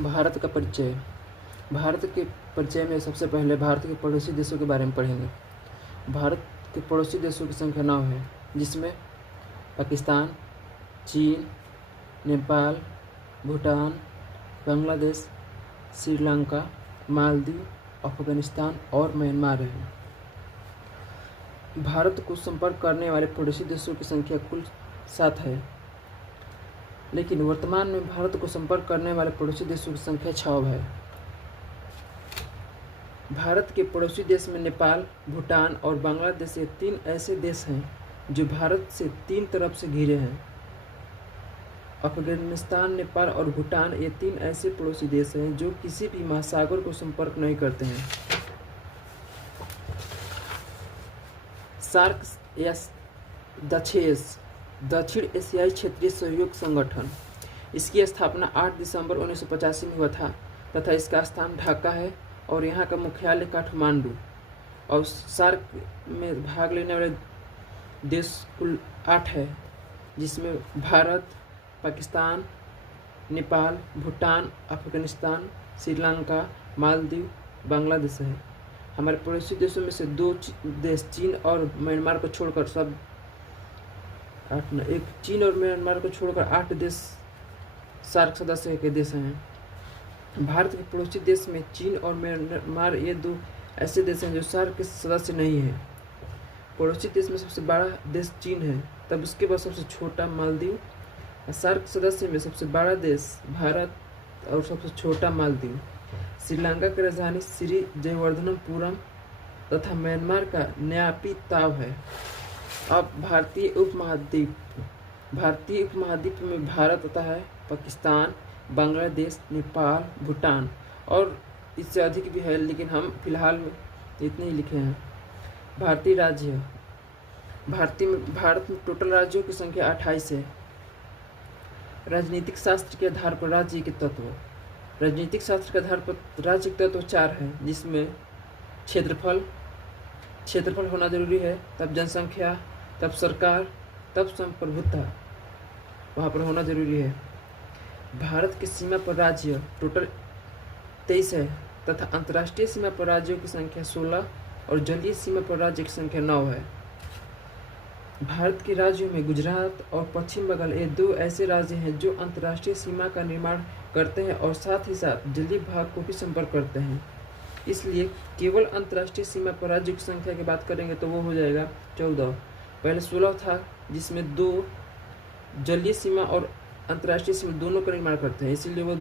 भारत का परिचय। भारत के परिचय में सबसे पहले भारत के पड़ोसी देशों के बारे में पढ़ेंगे। भारत के पड़ोसी देशों की संख्या 9 है, जिसमें पाकिस्तान, चीन, नेपाल, भूटान, बांग्लादेश, श्रीलंका, मालदीव, अफगानिस्तान और म्यांमार है। भारत को संपर्क करने वाले पड़ोसी देशों की संख्या कुल 7 है, लेकिन वर्तमान में भारत को संपर्क करने वाले पड़ोसी देशों की संख्या 6 है। भारत के पड़ोसी देश में नेपाल, भूटान और बांग्लादेश ये 3 ऐसे देश हैं जो भारत से 3 तरफ से घिरे हैं। अफगानिस्तान, नेपाल और भूटान ये 3 ऐसे पड़ोसी देश हैं जो किसी भी महासागर को संपर्क नहीं करते हैं। सार्क या दक्षिण एशियाई क्षेत्रीय सहयोग संगठन, इसकी स्थापना 8 दिसंबर 1985 में हुआ था तथा इसका स्थान ढाका है और यहाँ का मुख्यालय काठमांडू। और सार्क में भाग लेने वाले देश कुल 8 है, जिसमें भारत, पाकिस्तान, नेपाल, भूटान, अफगानिस्तान, श्रीलंका, मालदीव, बांग्लादेश है। हमारे पड़ोसी देशों में से 2 देश चीन और म्यांमार को छोड़कर सब 8 न, एक चीन और म्यांमार को छोड़कर 8 देश सार्क सदस्य के देश हैं। भारत के पड़ोसी देश में चीन और म्यांमार ये 2 ऐसे देश हैं जो सार्क के सदस्य नहीं हैं। पड़ोसी देश में सबसे बड़ा देश चीन है, तब उसके बाद सबसे छोटा मालदीव। सार्क सदस्य में सबसे बड़ा देश भारत और सबसे छोटा मालदीव। श्रीलंका की राजधानी श्री जयवर्धनपुरम तथा म्यांमार का नयापीताव है। अब भारतीय उपमहाद्वीप में भारत आता है, पाकिस्तान, बांग्लादेश, नेपाल, भूटान और इससे अधिक भी है, लेकिन हम फिलहाल में इतने ही लिखे हैं। भारतीय राज्य। भारत में टोटल राज्यों की संख्या 28 है। राजनीतिक शास्त्र के आधार पर राज्य के तत्व। राजनीतिक शास्त्र के आधार पर राज्य के तत्व 4 है, जिसमें क्षेत्रफल होना जरूरी है, तब जनसंख्या, तब सरकार, तब संप्रभुता वहाँ पर होना जरूरी है। भारत की सीमा पर राज्य टोटल 23 है तथा अंतर्राष्ट्रीय सीमा पर राज्यों की संख्या 16 और जलीय सीमा पर राज्य की संख्या 9 है। भारत के राज्यों में गुजरात और पश्चिम बंगाल ये 2 ऐसे राज्य हैं जो अंतर्राष्ट्रीय सीमा का निर्माण करते हैं और साथ ही साथ जलीय भाग को भी संपर्क करते हैं। इसलिए केवल अंतर्राष्ट्रीय सीमा पर राज्यों की संख्या की बात करेंगे तो वो हो जाएगा 14। पहले 16 था, जिसमें 2 जलीय सीमा और अंतर्राष्ट्रीय सीमा दोनों का निर्माण करते हैं, इसीलिए वो